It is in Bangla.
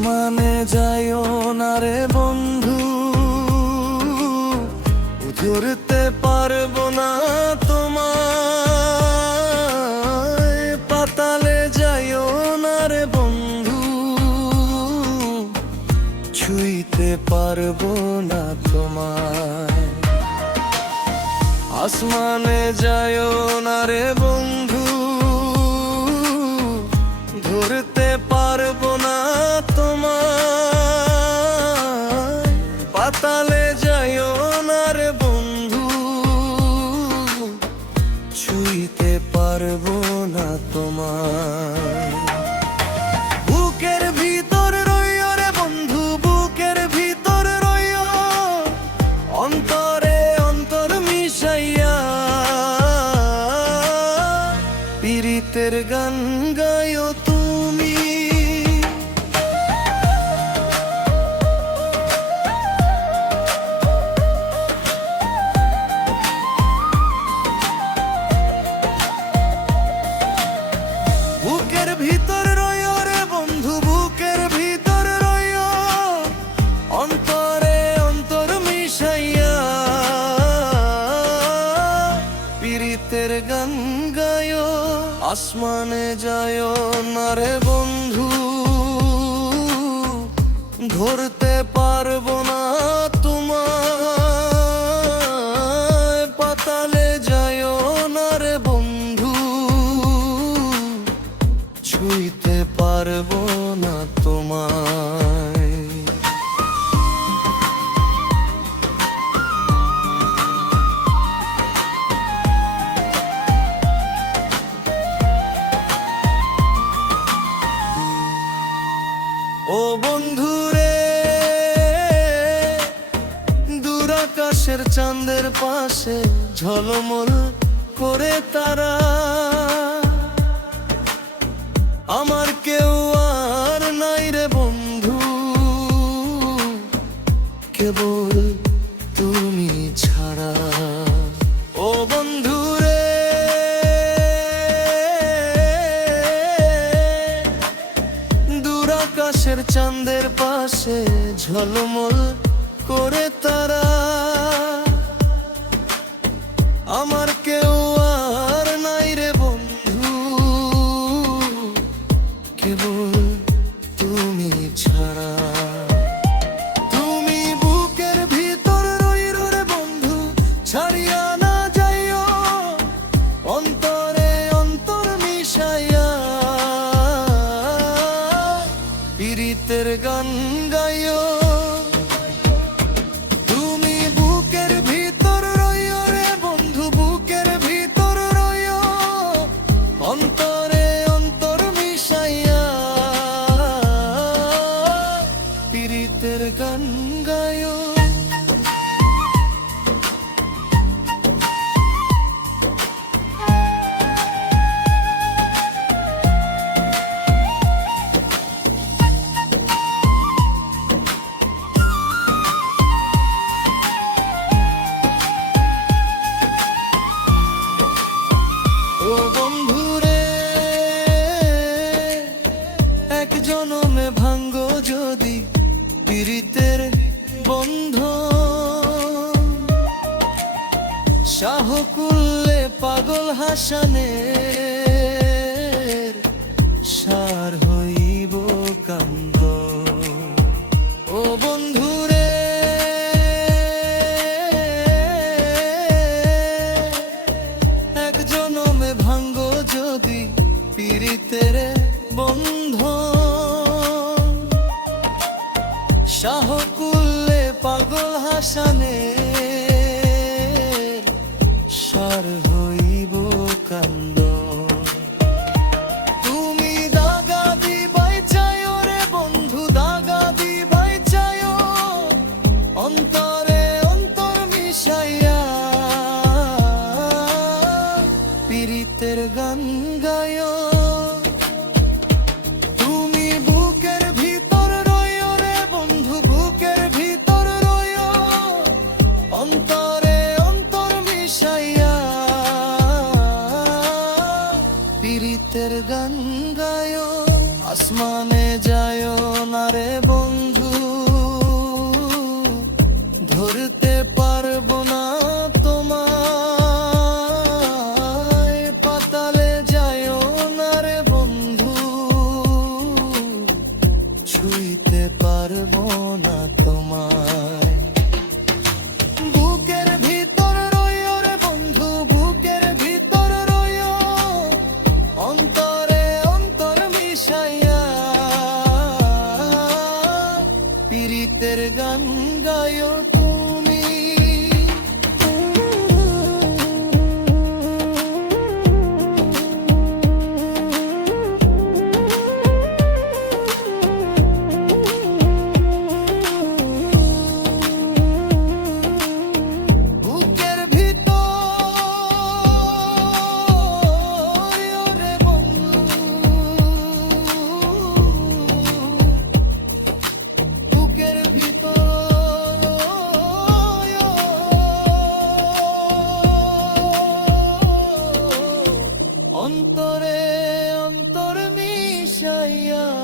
আসমানে যাইও না রে বন্ধু, ধরতে পারবো না তোমায়। পাতালে যাইও না রে বন্ধু, ছুঁইতে পারবো না তোমায়। আসমানে যাইও না রে বন্ধু, ধরতে পারবো না তোমায়। পাতালে যাইও না রে বন্ধু, ছুঁইতে পারবো না তোমায়। বুকের ভিতর রইও রে বন্ধু, বুকের ভিতর রইও, অন্তরে অন্তর মিশাইয়া পীড়িতের গান গাইও তুমি। বুকের ভিতর রইও রে বন্ধু, বুকের ভিতর রইও, অন্তরে অন্তর মিশাইয়া পীড়িতের গান গাইও। আসমানে যাইও না রে বন্ধু, ধরতে পারবো না তোমায়। পাতালে যাইও না রে বন্ধু, ছুঁইতে পারবো না তোমায়। ও বন্ধু রে, দূর আকাশের চাঁদের পাশে ঝলমল করে তারা, আমার কেউ আর নাই রে বন্ধু, কেবল তুমি ছাড়া। ও বন্ধু রে, দূর আকাশের চাঁদের পাশে ঝলমল করে তারা, আমার কেউ আর নাই রে বন্ধু, কেবল তুমি ছাড়া। তুমি বুকের ভিতর রইও রে বন্ধু, ছাড়িয়া না যাইও, অন্তরে অন্তর মিশাইয়া পীড়িতের গান গাইও। তুমি বুকের ভিতর রইও রে বন্ধু, বুকের ভিতর রইও, অন্তরে অন্তর মিশাইয়া পীড়িতের গান গাইও। ও বন্ধু রে, এক জনমে ভাঙ্গো যদি পীড়িতের বন্ধন, শাহ কুল্লে পাগল হাসানের সার হইব কান্দ। ও বন্ধু রে, এক জনমে ভাঙ্গো যদি পীড়িতের বন্ধন, শাহ কুল্লে পাগল হাসানের সার হইব কান্দ। তুমি দাগা দিবাই চাইও রে বন্ধু, দাগা দিবাই চাইও, অন্তরে অন্তর মিশাইয়া পীড়িতের গান গাইও। তুমি বুকের ভিতর রইও রে বন্ধু, বুকের ভিতর রইও, অন্তরে অন্তর মিশাইয়া পীড়িতের গান গাইও। আসমানে যাইও না রে চাইয়া